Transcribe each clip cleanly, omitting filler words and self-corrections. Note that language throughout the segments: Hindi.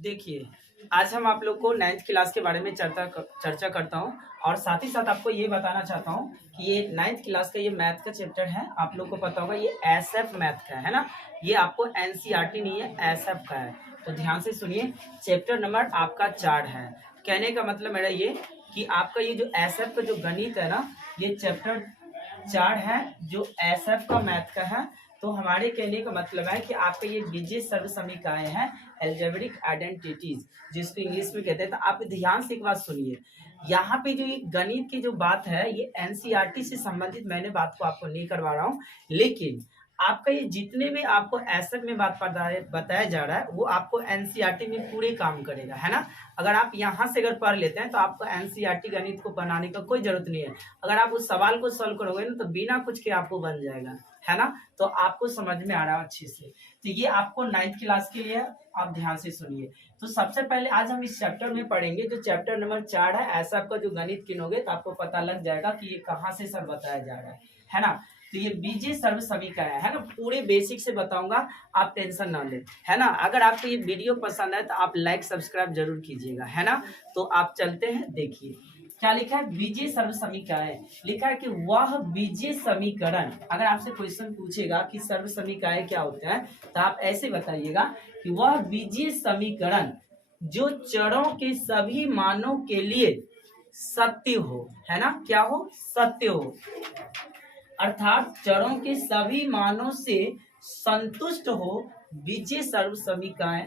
देखिए, आज हम आप लोग को 9th क्लास के बारे में चर्चा करता हूँ और साथ ही साथ आपको ये बताना चाहता हूँ कि ये 9th क्लास का ये मैथ का चैप्टर है। आप लोग को पता होगा ये एसएफ मैथ का है ना। ये आपको एनसीईआरटी नहीं है, एसएफ का है। तो ध्यान से सुनिए, चैप्टर नंबर आपका 4 है। कहने का मतलब मेरा ये कि आपका ये जो एसएफ का जो गणित है ना, ये चैप्टर 4 है जो एसएफ का मैथ का है। तो हमारे कहने का मतलब है कि आपका ये बीजीय सर्व समीकरण है, एल्जेब्रिक आइडेंटिटीज, जिसको इंग्लिश में कहते हैं। तो आप ध्यान से एक बात सुनिए, यहाँ पे जो ये गणित की जो बात है ये एनसीईआरटी से संबंधित मैंने बात को आपको नहीं करवा रहा हूँ, लेकिन आपका ये जितने भी आपको एसएफ में बात बताया जा रहा है वो आपको एनसीईआरटी में पूरे काम करेगा, है ना। अगर आप यहाँ से अगर पढ़ लेते हैं तो आपको एनसीईआरटी गणित को बनाने का कोई जरूरत नहीं है। अगर आप उस सवाल को सॉल्व करोगे ना तो बिना कुछ के आपको बन जाएगा, है ना। तो आपको समझ में आ रहा है अच्छे से। तो ये आपको 9th क्लास के लिए है, आप ध्यान से सुनिए। तो सबसे पहले आज हम इस चैप्टर में पढ़ेंगे जो चैप्टर नंबर 4 है। ऐसा आपका जो गणित गिनोगे तो आपको पता लग जाएगा कि ये कहाँ से सर बताया जा रहा है ना। तो ये बीजीय सर्व समीकरण है ना, पूरे बेसिक से बताऊंगा, आप टेंशन ना ले, है ना। अगर आपको ये वीडियो पसंद है तो आप लाइक सब्सक्राइब जरूर कीजिएगा, है ना। तो आप चलते हैं, देखिए क्या लिखा है, बीजीय सर्व समीकरण लिखा है कि वह बीजीय समीकरण। अगर आपसे क्वेश्चन पूछेगा कि सर्व समीकरण क्या होता है तो आप ऐसे बताइएगा कि वह बीजीय समीकरण जो चरों के सभी मानों के लिए सत्य हो, है ना। क्या हो, सत्य हो, अर्थात चरों के सभी मानों से संतुष्ट हो, बीजीय सर्व समीकरण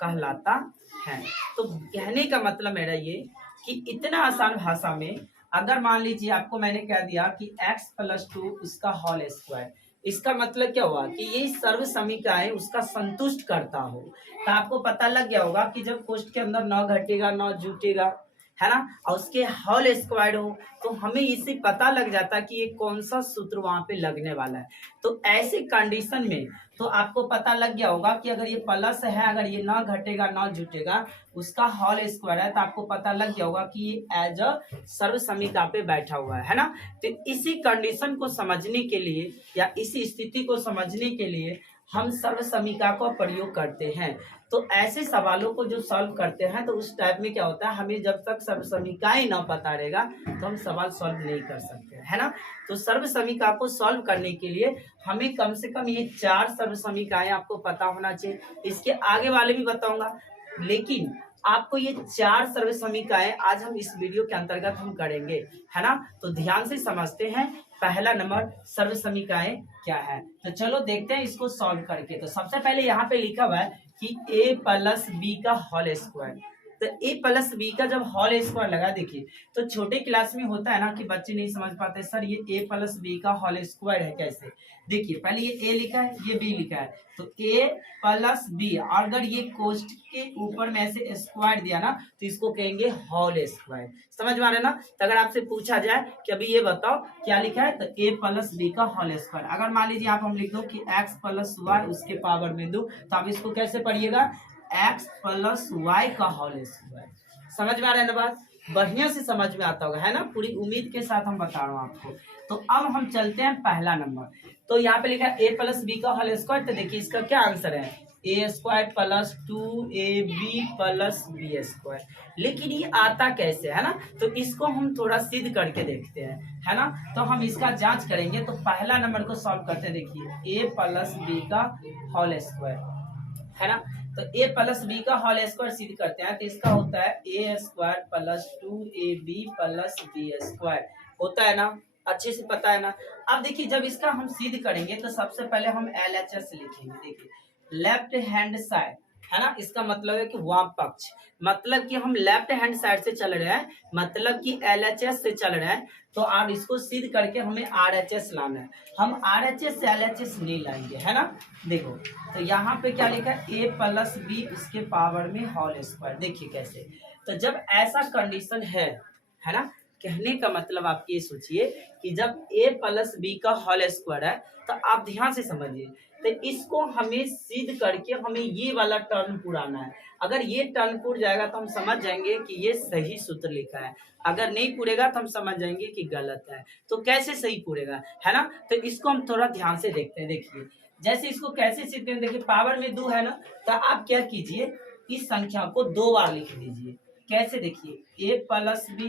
कहलाता है। तो कहने का मतलब मेरा ये कि इतना आसान भाषा में अगर मान लीजिए आपको मैंने कह दिया कि x+2 इसका होल स्क्वायर, इसका मतलब क्या हुआ कि ये सर्व समीकरण उसका संतुष्ट करता हो। तो आपको पता लग गया होगा कि जब कोष्ठ के अंदर न घटेगा न जुटेगा, है ना, और उसके होल स्क्वायर हो तो हमें इससे पता लग जाता है कि ये कौन सा सूत्र वहां पे लगने वाला है। तो ऐसे कंडीशन में तो आपको पता लग गया होगा कि अगर ये प्लस है, अगर ये ना घटेगा ना जुटेगा, उसका होल स्क्वायर है, तो आपको पता लग गया होगा कि ये एज अ सर्व समीकरण पे बैठा हुआ है ना। तो इसी कंडीशन को समझने के लिए या इसी स्थिति को समझने के लिए हम सर्व समीकरण का प्रयोग करते हैं। तो ऐसे सवालों को जो सॉल्व करते हैं तो उस टाइप में क्या होता है, हमें जब तक सर्व समीकरण ना पता रहेगा तो हम सवाल सॉल्व नहीं कर सकते, है ना। तो सर्व समीकरण को सॉल्व करने के लिए हमें कम से कम ये 4 सर्व समीकरण आपको पता होना चाहिए। इसके आगे वाले भी बताऊंगा, लेकिन आपको ये 4 सर्व समीकरण आज हम इस वीडियो के अंतर्गत हम करेंगे, है ना। तो ध्यान से समझते हैं पहला नंबर सर्व समीकरण क्या है। तो चलो देखते हैं इसको सॉल्व करके। तो सबसे पहले यहाँ पे लिखा हुआ है कि a+b का होल स्क्वायर। तो a+b का जब होल स्क्वायर लगा, देखिए तो छोटे क्लास में होता है ना कि बच्चे नहीं समझ पाते सर ये a+b का होल स्क्वायर है कैसे। देखिए पहले ये a लिखा है, ये b लिखा है, तो a+b, अगर ये कोष्ठ के ऊपर में ऐसे स्क्वायर दिया ना तो इसको कहेंगे होल स्क्वायर। समझ में आ रहा है ना। तो अगर आपसे पूछा जाए कि अभी ये बताओ क्या लिखा है, तो a+b का होल स्क्वायर। अगर मान लीजिए आप हम लिख दो कि x+y उसके पावर में दो, तो आप इसको कैसे पढ़िएगा, x+y का होल स्क्वायर। समझ में आ रहा है ना बात, बढ़िया से समझ में आता होगा, है ना। पूरी उम्मीद के साथ हम बता रहा हूँ आपको। तो अब हम चलते हैं पहला नंबर। तो यहाँ पे लिखा है a+b का होल स्क्वायर। तो देखिए इसका क्या आंसर है, a²+2ab+b²। लेकिन ये आता कैसे, है ना, तो इसको हम थोड़ा सिद्ध करके देखते हैं, है ना। तो हम इसका जांच करेंगे। तो पहला नंबर को सॉल्व करते हैं। देखिए a+b का होल स्क्वायर, है ना। तो a+b का होल स्क्वायर सिद्ध करते हैं तो इसका होता है a²+2ab+b² होता है ना, अच्छे से पता है ना। अब देखिए जब इसका हम सिद्ध करेंगे तो सबसे पहले हम LHS लिखेंगे। देखिए लेफ्ट हैंड साइड, है ना, इसका मतलब है कि वाम पक्ष, मतलब कि हम लेफ्ट हैंड साइड से चल रहे हैं, मतलब कि LHS से चल रहे हैं। तो आप इसको सिद्ध करके हमें RHS लाना है। हम RHS से LHS नहीं लाएंगे, है ना। देखो तो यहाँ पे क्या लिखा है, a+b उसके पावर में होल स्क्वायर। देखिए कैसे, तो जब ऐसा कंडीशन है ना, कहने का मतलब आप ये सोचिए कि जब a+b का होल स्क्वायर है तो आप ध्यान से समझिए, तो इसको हमें सिद्ध करके हमें ये वाला टर्म पुराना है। अगर ये टर्म पुर जाएगा तो हम समझ जाएंगे कि ये सही सूत्र लिखा है, अगर नहीं पुरेगा तो हम समझ जाएंगे कि गलत है। तो कैसे सही पुरेगा, है ना। तो इसको हम थोड़ा ध्यान से देखते हैं। देखिए जैसे इसको कैसे सिद्ध करें, देखिए पावर में 2 है ना, तो आप क्या कीजिए, इस संख्या को 2 बार लिख दीजिए। कैसे देखिए, a प्लस बी,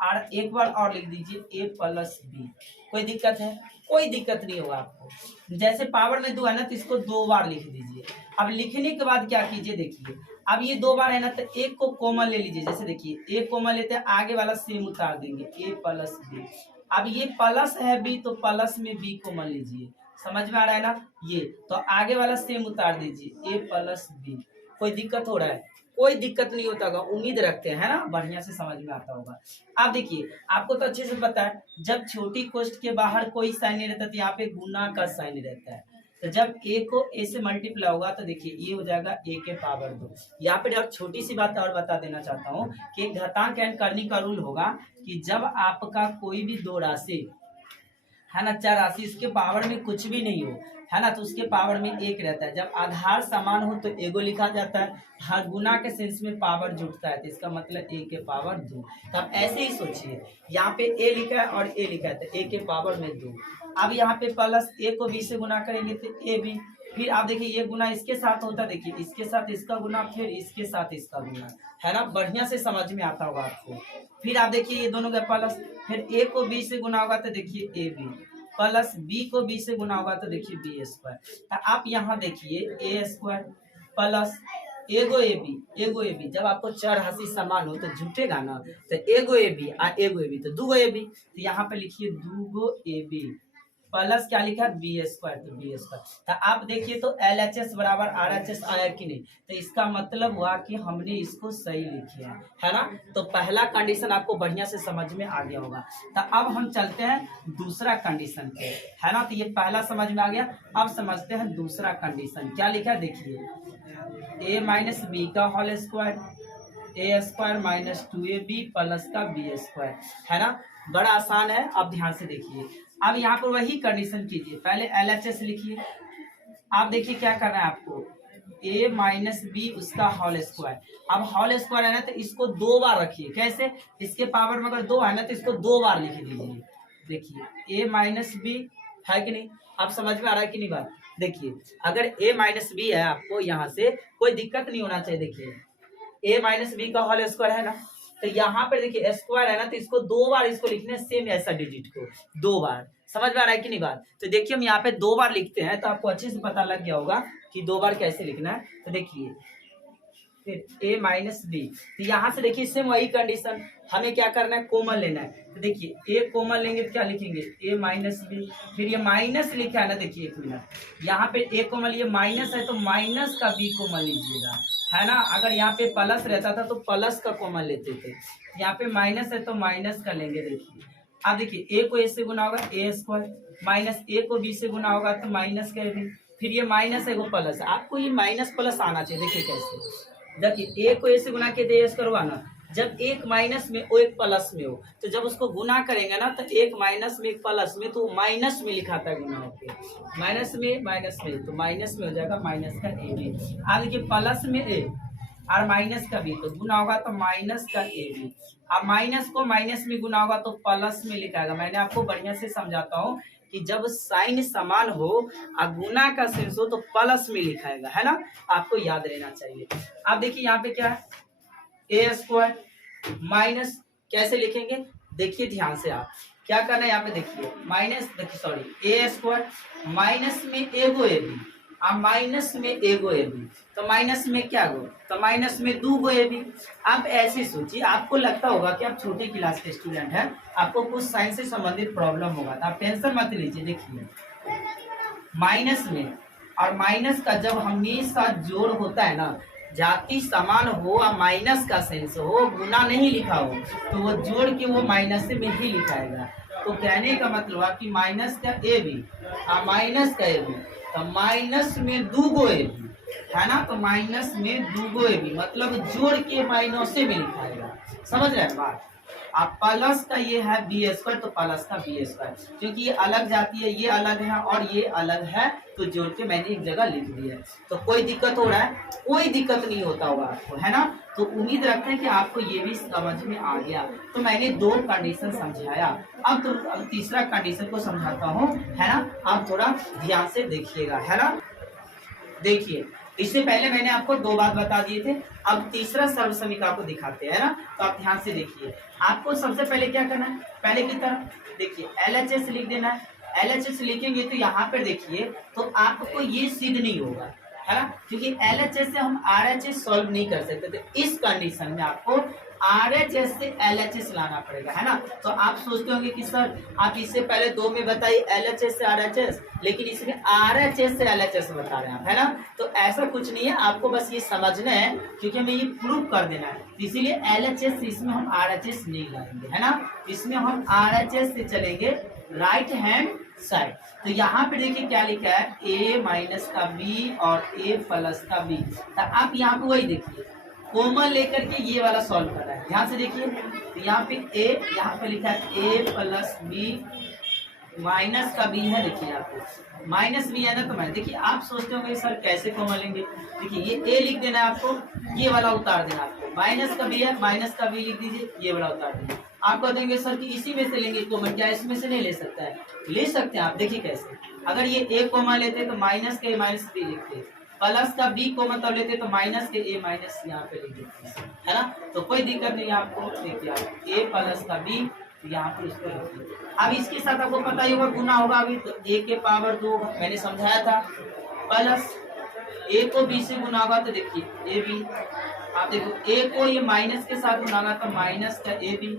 और एक बार और लिख दीजिए a प्लस बी। कोई दिक्कत है? कोई दिक्कत नहीं होगा आपको। जैसे पावर में 2 है ना, तो इसको 2 बार लिख दीजिए। अब लिखने के बाद क्या कीजिए, देखिए अब ये 2 बार है ना, तो एक को कॉमन ले लीजिए। जैसे देखिए एक कॉमन लेते हैं, आगे वाला सेम उतार देंगे, a प्लस बी। अब ये प्लस है बी, तो प्लस में बी कॉमन लीजिए। समझ में आ रहा है ना? ये तो आगे वाला सेम उतार दीजिए, a प्लस बी। कोई दिक्कत हो रहा है? कोई दिक्कत नहीं होता होगा, उम्मीद रखते हैं ना, बढ़िया से समझ में आता होगा। आप देखिए, आपको तो अच्छे से पता है, जब छोटी कोष्ठ के बाहर कोई साइन नहीं रहता, तो यहाँ पे गुना का साइन रहता है। तो जब a को a से मल्टीप्लाई होगा, तो देखिए ये हो जाएगा a के पावर 2। यहाँ पे और छोटी सी बात और बता देना चाहता हूँ कि घातांक एंड करनी का रूल होगा कि जब आपका कोई भी दो राशि है ना, चार राशि, इसके पावर में कुछ भी नहीं हो, है ना, तो उसके पावर में एक रहता है। जब आधार समान हो तो एगो लिखा जाता है। हर गुना के सेंस में पावर जुटता है, तो इसका मतलब a के पावर 2। तो आप ऐसे ही सोचिए, यहाँ पे a लिखा है और a लिखा है, तो a के पावर में 2। अब यहाँ पे प्लस a को b से गुना करेंगे तो a b। फिर आप देखिए ये गुना इसके साथ होता है, देखिए इसके साथ इसका गुना, फिर इसके साथ इसका गुना, है ना, बढ़िया से समझ में आता होगा आपको। फिर आप देखिए ये दोनों का प्लस, फिर a को b से गुना होगा तो देखिए a b, प्लस b को b से गुना होगा तो देखिए b स्क्वायर। तो आप यहाँ देखिए a स्क्वायर प्लस एगो ए बी। जब आपको चार राशि समान हो तो जुटेगा ना, तो एगो ए बी और एगो ए बी, तो दूगो ए बी। तो यहाँ पे लिखिए दूगो ए बी प्लस क्या लिखा है, बी स्क्वायर, तो बी स्क्वायर। तो आप देखिए तो एल एच एस बराबर आर एच एस आया कि नहीं, तो इसका मतलब हुआ कि हमने इसको सही लिखे है ना। तो पहला कंडीशन आपको बढ़िया से समझ में आ गया होगा। तो अब हम चलते हैं दूसरा कंडीशन पे, है ना। तो ये पहला समझ में आ गया, अब समझते हैं दूसरा कंडीशन क्या लिखा है। देखिए a माइनस बी का होल स्क्वायर, ए स्क्वायर माइनस 2ab प्लस का बी स्क्वायर, है ना। बड़ा आसान है, अब ध्यान से देखिए। अब यहाँ पर वही कंडीशन कीजिए, पहले LHS लिखिए। आप देखिए क्या करना है आपको, a माइनस बी उसका होल स्क्वायर। अब होल स्क्वायर है ना, तो इसको 2 बार रखिए। कैसे, इसके पावर में अगर 2 है ना, तो इसको 2 बार लिख दीजिए। देखिए a माइनस बी है कि नहीं, आप समझ में आ रहा है कि नहीं बात। देखिए अगर a माइनस बी है, आपको यहाँ से कोई दिक्कत नहीं होना चाहिए। देखिए a माइनस बी का होल स्क्वायर है ना, तो यहाँ पर देखिए स्क्वायर है ना, तो इसको 2 बार इसको लिखने, सेम ऐसा डिजिट को 2 बार। समझ में आ रहा है कि नहीं बात। तो देखिए हम यहाँ पे 2 बार लिखते हैं, तो आपको अच्छे से पता लग गया होगा कि 2 बार कैसे लिखना है। तो देखिए फिर a माइनस बी, तो यहाँ से देखिए सेम वही कंडीशन, हमें क्या करना है, कॉमन लेना है। तो देखिए a कॉमन लेंगे तो क्या लिखेंगे, a माइनस बी। फिर ये माइनस लिखा है ना, देखिए एक मिनट, यहाँ पे a कॉमन, ये माइनस है तो माइनस का b कॉमन लीजिएगा, है ना। अगर यहाँ पे प्लस रहता था तो प्लस का कॉमन लेते थे, यहाँ पे माइनस है तो माइनस का लेंगे। देखिए अब देखिए a को a से गुना होगा a स्क्वायर, माइनस a को b से गुना होगा तो माइनस का b। फिर ये माइनस है वो प्लस है, आपको ये माइनस प्लस आना चाहिए। देखिए कैसे, देखिए a को a से गुना के दे करवाना, जब एक माइनस में वो एक प्लस में हो, तो जब उसको गुना करेंगे ना, तो एक माइनस में एक प्लस में, तो माइनस में लिखाता है गुना होके, माइनस में तो माइनस में हो जाएगा माइनस का ए बी। अब देखिए प्लस में ए और माइनस का बी, तो गुना होगा तो माइनस का ए बी। अब माइनस को माइनस में गुना होगा तो प्लस में लिखाएगा। मैंने आपको बढ़िया से समझाता हूँ कि जब साइन समान हो और गुना का सेंस हो तो प्लस में लिखाएगा, है ना, आपको याद रहना चाहिए। अब देखिए यहाँ पे क्या है, ए स्क्वायर माइनस, कैसे लिखेंगे देखिए ध्यान से, आप क्या करना है यहाँ पे देखिए, माइनस, देखिए सॉरी, ए स्क्वायर माइनस में एगो ए बी, अब माइनस में एगो ए बी, तो माइनस में क्या गो, तो माइनस में 2 गो ए बी। आप ऐसे सोचिए, आपको लगता होगा कि आप छोटी क्लास के स्टूडेंट हैं, आपको कुछ साइंस से संबंधित प्रॉब्लम होगा, तो आप टेंशन मत लीजिए। देखिए माइनस में और माइनस का जब हमेशा जोड़ होता है ना, जाति समान हो और माइनस का सेंस हो, गुना नहीं लिखा हो, तो वो जोड़ के वो माइनस में ही लिखाएगा। तो कहने का मतलब है कि माइनस का ए बी और माइनस का ए बी, तो माइनस में 2 गो ए बी, है ना, तो माइनस में 2 गो ए बी मतलब जोड़ के माइनस में लिखाएगा। समझ रहे हैं बात। अब प्लस का ये है बी स्क्वायर, तो प्लस का बी स्क्वायर, क्योंकि ये अलग जाती है, ये अलग है और ये अलग है, तो जोड़ के मैंने एक जगह लिख दिया है। तो कोई दिक्कत हो रहा है, कोई दिक्कत नहीं होता होगा आपको, है ना। तो उम्मीद रखते हैं कि आपको ये भी समझ में आ गया। तो मैंने 2 कंडीशन समझाया, अब तो तीसरा कंडीशन को समझाता हूँ, है ना। आप थोड़ा ध्यान से देखिएगा, है ना। देखिए इससे पहले मैंने आपको 2 बात बता दिए थे, अब तीसरा सर्व समीकरण को दिखाते हैं ना। तो आप ध्यान से देखिए, आपको सबसे पहले क्या करना है, पहले की तरह देखिए LHS लिख देना है। LHS लिखेंगे तो यहाँ पर देखिए तो आपको ये सिद्ध नहीं होगा, है ना, क्योंकि LHS से हम RHS सॉल्व नहीं कर सकते। तो इस कंडीशन में आपको RHS से LHS लाना पड़ेगा, है ना। तो आप सोचते होंगे कि सर आप इससे पहले 2 में बताइए LHS से RHS, लेकिन इसमें RHS से LHS बता रहे हैं आप, है ना। तो ऐसा कुछ नहीं है, आपको बस ये समझना है क्योंकि हमें ये प्रूव कर देना है। इसीलिए LHS से इसमें हम RHS नहीं लाएंगे, है ना। इसमें हम RHS से चलेंगे राइट हैंड साइड। तो यहाँ पे देखिए क्या लिखा है, a माइनस का b और a प्लस का b। तो आप यहाँ पे वही देखिए कॉमन लेकर के ये वाला सॉल्व कर रहा है, ध्यान से देखिए। तो यहाँ पे a, यहाँ पे लिखा है a प्लस b माइनस का b है, देखिए यहाँ पे माइनस b है ना। तो मैं देखिए आप सोचते होंगे सर कैसे कॉमन लेंगे, देखिए ये a लिख देना है आपको, ये वाला उतार देना आपको, माइनस का b है, माइनस का b लिख दीजिए, ये वाला उतार दीजिए। आप कहेंगे सर कि इसी में से लेंगे कॉमन, क्या इसमें से नहीं ले सकता है? ले सकते हैं आप, देखिए कैसे। अगर ये a कॉमन लेते तो माइनस के a माइनस b लिखते, प्लस का b कॉमन तब लेते तो माइनस के a माइनस यहाँ पे लिख देते, है ना। तो कोई दिक्कत नहीं है आपको, देखिए आप a प्लस का b यहाँ पर उसको लिखिए। अब इसके साथ आपको पता ही होगा गुना होगा अभी, तो a के पावर 2 मैंने समझाया था, प्लस a को b से गुना होगा तो देखिए ए बी। आप देखो a को ये माइनस के साथ गुना होगा तो माइनस का ए बी।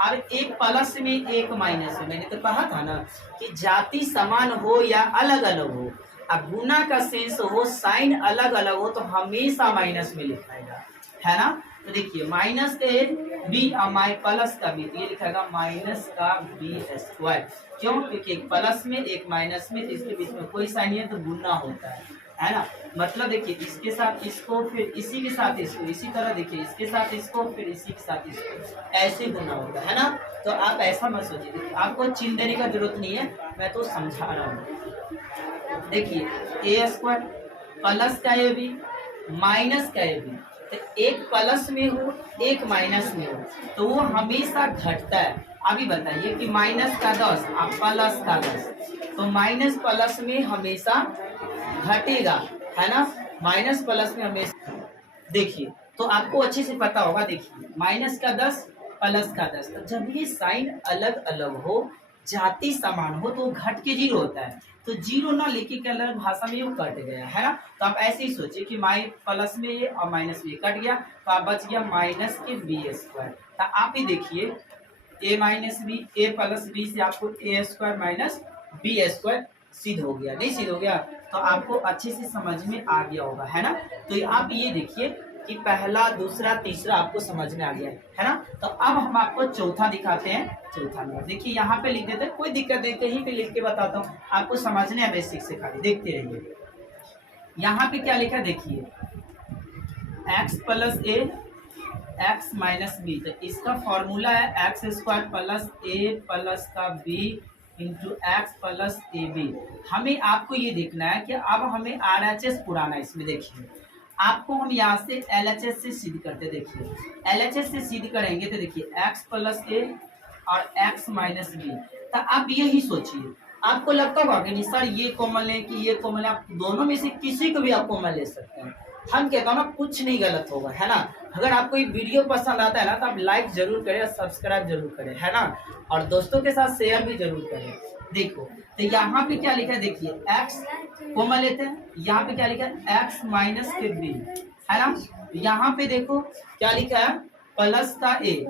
अब एक प्लस में एक माइनस में, मैंने तो कहा था ना कि जाति समान हो या अलग अलग हो, अब गुना का सेंस हो, साइन अलग अलग हो तो हमेशा माइनस में लिखाएगा, है ना। तो देखिए माइनस का ए बी और प्लस का बी, ये लिखाएगा माइनस का बी स्क्वायर। क्यों? क्योंकि एक प्लस में एक माइनस में, तो इसके बीच में कोई साइन है तो गुना होता है ना। मतलब देखिए इसके साथ इसको, फिर इसी के साथ इसको, इसी तरह देखिए इसके साथ इसको, फिर इसी के साथ इसको, ऐसे गुना होता है ना। तो आप ऐसा मत सोचिए, देखिए आपको चिन्ह देने का जरूरत नहीं है, मैं तो समझा रहा हूँ। देखिए ए स्क्वायर प्लस का ए बी माइनस का ए बी, तो एक प्लस में हो एक माइनस में हो तो वो हमेशा घटता है। अभी बताइए कि माइनस का 10 और प्लस का 10, तो माइनस प्लस में हमेशा घटेगा, है ना, माइनस प्लस में हमेशा। देखिए तो आपको अच्छे से पता होगा, देखिए माइनस का 10 प्लस का 10, तो जब ये साइन अलग अलग हो, जाति समान हो तो घट के 0 होता है। तो 0 ना लेके क्या अलग भाषा में वो कट गया, है ना। तो आप ऐसे ही सोचिए कि प्लस में ये और माइनस में कट गया, तो आप बच गया माइनस के बी स्क्वायर। तो आप ही देखिए ए माइनस बी, ए प्लस बी से आपको ए स्क्वायर माइनस बी स्क्वायर सिद्ध हो गया, नहीं सिद्ध हो गया? तो आपको अच्छे से समझ में आ गया होगा, है ना। तो आप ये देखिए कि पहला दूसरा तीसरा आपको समझ में आ गया है ना। तो अब हम आपको चौथा दिखाते हैं। चौथा नंबर देखिए यहाँ पे लिख देते हैं, कोई दिक्कत नहीं, कहीं पे लिख के बताता हूँ, आपको समझने है बेसिक से, खाली देखते रहिए। यहाँ पे क्या लिखा देखिए, x plus A X minus B, तो इसका फॉर्मूला है X square plus A plus का B into X plus A B. हमें आपको ये देखना है कि अब हमें RHS पुराना, इसमें देखिए आपको हम यहाँ से LHS से सिद्ध करते, देखिए LHS से सिद्ध करेंगे तो देखिए x प्लस ए और x माइनस बी। तो आप यही सोचिए, आपको लगता होगा कि नहीं सर ये कॉमन ले कि ये कॉमन, आप दोनों में से किसी को भी आप कॉमन ले सकते हैं। हम कहता हूँ ना कुछ नहीं गलत होगा, है ना। अगर आपको ये वीडियो पसंद आता है ना तो आप लाइक जरूर करें और सब्सक्राइब जरूर करें, है ना, और दोस्तों के साथ शेयर भी जरूर करें। देखो तो यहाँ पे क्या लिखा है, देखिए x कॉमन लेते हैं, यहाँ पे क्या लिखा है x माइनस के बी, है ना। यहाँ पे देखो क्या लिखा है प्लस का ए,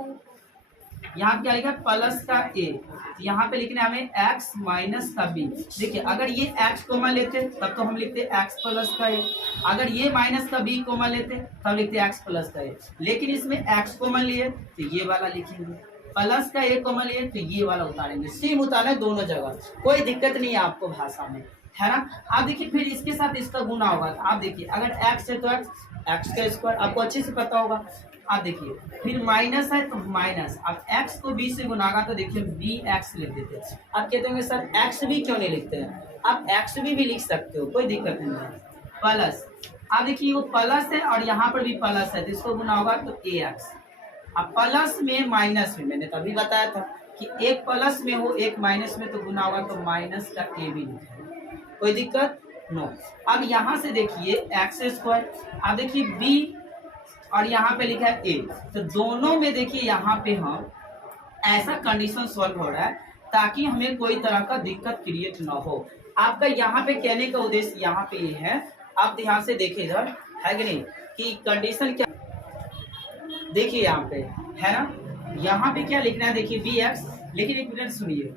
यहाँ पे क्या लिखा है प्लस का ए, यहाँ पे लिखना है हमें x माइनस का b। देखिए अगर ये x कॉमन लेते तब तो हम लिखते x प्लस का a, अगर ये माइनस का b कॉमन लेते तब लिखते x प्लस का a, लेकिन इसमें x कॉमन लिए तो ये वाला लिखेंगे, प्लस का a कॉमन लिए तो ये वाला उतारेंगे। सेम उतारना है दोनों जगह, कोई दिक्कत नहीं है आपको भाषा में, है ना। आप देखिए फिर इसके साथ इसका गुना होगा, तो आप देखिए अगर x है तो x का स्क्वायर आपको अच्छे से पता होगा। आप देखिए फिर माइनस है तो माइनस, अब x को b से गुनागा तो देखिए bx लिख देते हैं। आप कहते होंगे सर x भी क्यों नहीं लिखते हैं, आप x भी लिख सकते हो, कोई दिक्कत नहीं है। प्लस, आप देखिए वो प्लस है और यहाँ पर भी प्लस है तो इसको गुना होगा तो ax। अब प्लस में माइनस में, मैंने तभी बताया था कि एक प्लस में हो एक माइनस में तो गुना होगा तो माइनस का a भी लिखा है, कोई दिक्कत नो। अब यहाँ से देखिए एक्स स्क्वायर, अब देखिए बी और यहाँ पे लिखा है ए, तो दोनों में देखिए यहाँ पे हम ऐसा कंडीशन सॉल्व हो रहा है ताकि हमें कोई तरह का दिक्कत क्रिएट ना हो। आपका यहाँ पे कहने का उद्देश्य यहाँ पे ये है, आप ध्यान से देखिए इधर, है कि नहीं, कि कंडीशन क्या, देखिए यहाँ पे है ना, यहाँ पे क्या लिखना है देखिए बी एक्स, लेकिन एक मिनट सुनिए,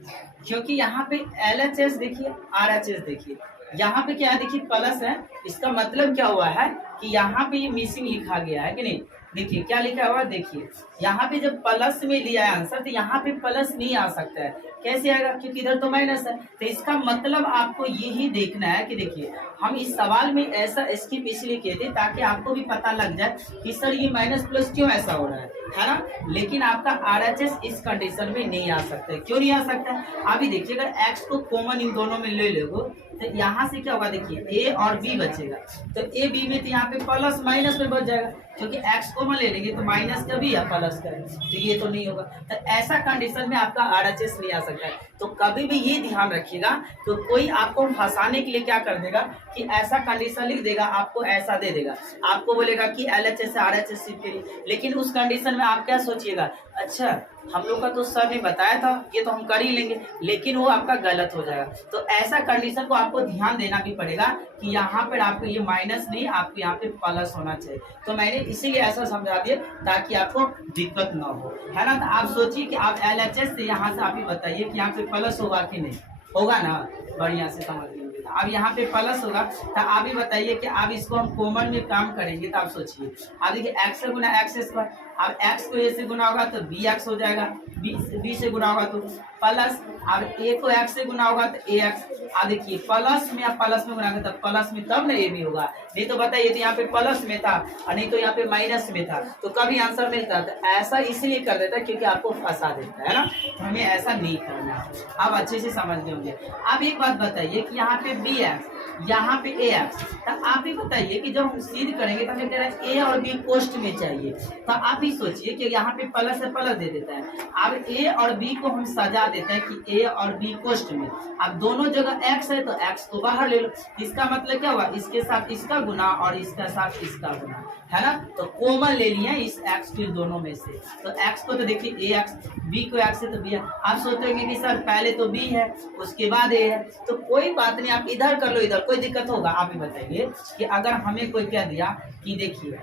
क्योंकि यहाँ पे एल एच एस देखिए, आर एच एस देखिए, यहाँ पे क्या है देखिए प्लस है, इसका मतलब क्या हुआ है कि यहाँ पे ये मिसिंग लिखा गया है कि नहीं। देखिए क्या लिखा हुआ है, देखिए यहाँ पे जब प्लस में लिया है आंसर, तो यहाँ पे प्लस नहीं आ सकता है, कैसे आएगा, क्योंकि इधर तो माइनस है। तो इसका मतलब आपको यही देखना है कि देखिए हम इस सवाल में ऐसा स्किप इसलिए किए थे ताकि आपको भी पता लग जाए कि सर ये माइनस प्लस क्यों ऐसा हो रहा है ना। लेकिन आपका आरएचएस इस कंडीशन में नहीं आ सकता है, क्यों नहीं आ सकता है, अभी देखिए अगर एक्स को कॉमन इन दोनों में ले लोगे तो यहाँ से क्या होगा, देखिए ए और बी बचेगा, तो ए बी में तो यहाँ पे प्लस माइनस में बच जाएगा, क्योंकि एक्स कॉमन ले लेंगे तो माइनस का भी है प्लस का, तो ये तो नहीं होगा। तो ऐसा कंडीशन में आपका आरएचएस नहीं आ सकता है। तो कभी भी ये ध्यान रखिएगा, तो कोई आपको फंसाने के लिए क्या कर देगा कि ऐसा कंडीशन लिख देगा, आपको ऐसा दे देगा, आपको बोलेगा कि एलएचएस आरएचएस के लिए, लेकिन उस कंडीशन में आप क्या सोचिएगा, अच्छा हम लोग का तो सर ने बताया था ये तो हम कर ही लेंगे, लेकिन वो आपका गलत हो जाएगा। तो ऐसा कंडीशन को आपको ध्यान देना भी पड़ेगा कि यहाँ पर आपको ये माइनस नहीं, आपको यहाँ पे प्लस होना चाहिए। तो मैंने इसीलिए ऐसा समझा दिया ताकि आपको दिक्कत ना हो, है ना। तो आप सोचिए कि आप एलएचएस से यहाँ से आप ही बताइए कि यहाँ पे प्लस होगा कि नहीं होगा ना, बढ़िया से समझ लीजिए। अब यहाँ पे प्लस होगा तो आप ही बताइए कि अब इसको हम कॉमन में काम करेंगे, तो आप सोचिए अब देखिए एक्स से गुना एक्स स्क्वायर, अब एक्स को ए से गुना होगा तो बी एक्स हो जाएगा, बी से गुना होगा तो प्लस, अब ए को एक्स से गुना होगा तो ए एक्स, अब देखिए प्लस में आप प्लस में गुना तब प्लस में तब ना ए भी होगा, नहीं तो बताइए तो यहाँ पे प्लस में था और नहीं तो यहाँ पे माइनस में था, तो कभी आंसर मिलता था। ऐसा इसलिए कर देता है क्योंकि आपको फंसा देता है ना, तो हमें ऐसा नहीं करना। आप अच्छे से समझ गए होंगे। अब एक बात बताइए कि यहाँ पे बी एक्स, यहाँ पे ए एक्स, तो आप ही बताइए कि जब हम सिद्ध करेंगे तो हमें कह रहा है ए और बी कोष्ठ में चाहिए, तो आप ही सोचिए कि यहाँ पे प्लस से प्लस दे देता है, अब ए और बी को हम सजा देते हैं कि ए और बी कोष्ठ में, अब दोनों जगह एक्स है तो एक्स को बाहर ले लो, इसका मतलब क्या हुआ, इसके साथ इसका गुना और इसका साथ इसका गुना, है ना। तो कॉमन ले लिया इस एक्स के दोनों में से, तो एक्स को तो देखिए ए एक्स, बी को एक्स है तो बी है। आप सोचते होंगे कि सर पहले तो बी है उसके बाद ए है, तो कोई बात नहीं, आप इधर कर लो, इधर कोई दिक्कत होगा। आप ही बताइए कि अगर हमें कोई क्या दिया कि देखिए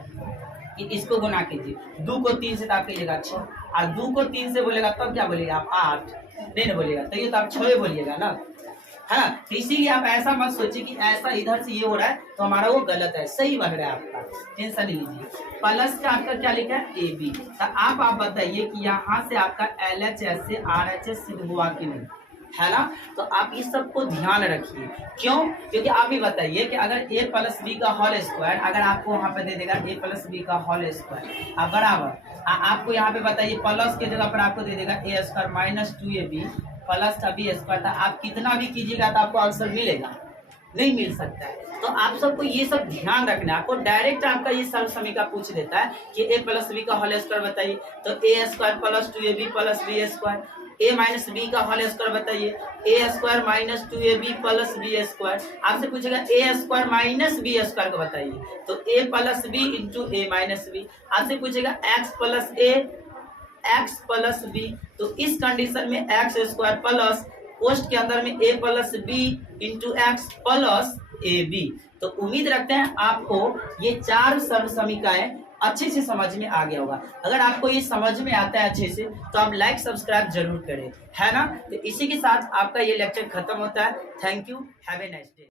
कि इसको गुना कीजिए, 2 को 3 से तो आप कहिएगा 6, और 2 को 3 से बोलेगा तब क्या बोलेगा आप 8, नहीं ना बोलेगा, तो ये तो आप 6 बोलिएगा ना, है ना। तो इसीलिए आप ऐसा मत सोचिए कि ऐसा इधर से ये हो रहा है तो हमारा वो गलत है, सही बन रहा है आपका, टेंशन नहीं लीजिए। प्लस का आपका क्या लिखा है ए बी, तो आप बताइए कि यहाँ से आपका एल एच एस से आर एच एस सिद्ध हुआ कि नहीं, है ना। तो आप इस सब को ध्यान रखिए, क्यों, क्योंकि आप ही बताइए कि अगर a प्लस बी का होल स्क्वायर अगर आपको वहां पे दे देगा a प्लस बी का होल स्क्वायर, अब बराबर आपको यहाँ पे बताइए प्लस के जगह पर आपको दे देगा a square minus 2ab plus का बी स्क्वायर, था आप कितना भी कीजिएगा तो आपको आंसर मिलेगा, नहीं मिल सकता है। तो आप सबको ये सब ध्यान रखना है। आपको डायरेक्ट आपका ये सर्व समीकरण पूछ देता है कि a प्लस बी का होल स्क्वायर बताइए, तो a square plus 2ab plus B square, a minus B का होल स्क्वायर बताइए, a square minus 2ab plus B square. आपसे पूछेगा a square minus B square को बताइए, तो a plus B into A minus B. आपसे पूछेगा x plus a x plus B, तो इस कंडीशन में एक्स स्क्वायर प्लस पोस्ट के अंदर में a plus B into X plus A B. तो उम्मीद रखते हैं आपको ये 4 सर्व समीकरण अच्छे से समझ में आ गया होगा। अगर आपको ये समझ में आता है अच्छे से तो आप लाइक सब्सक्राइब जरूर करें, है ना। तो इसी के साथ आपका ये लेक्चर खत्म होता है। Thank you, have a nice day.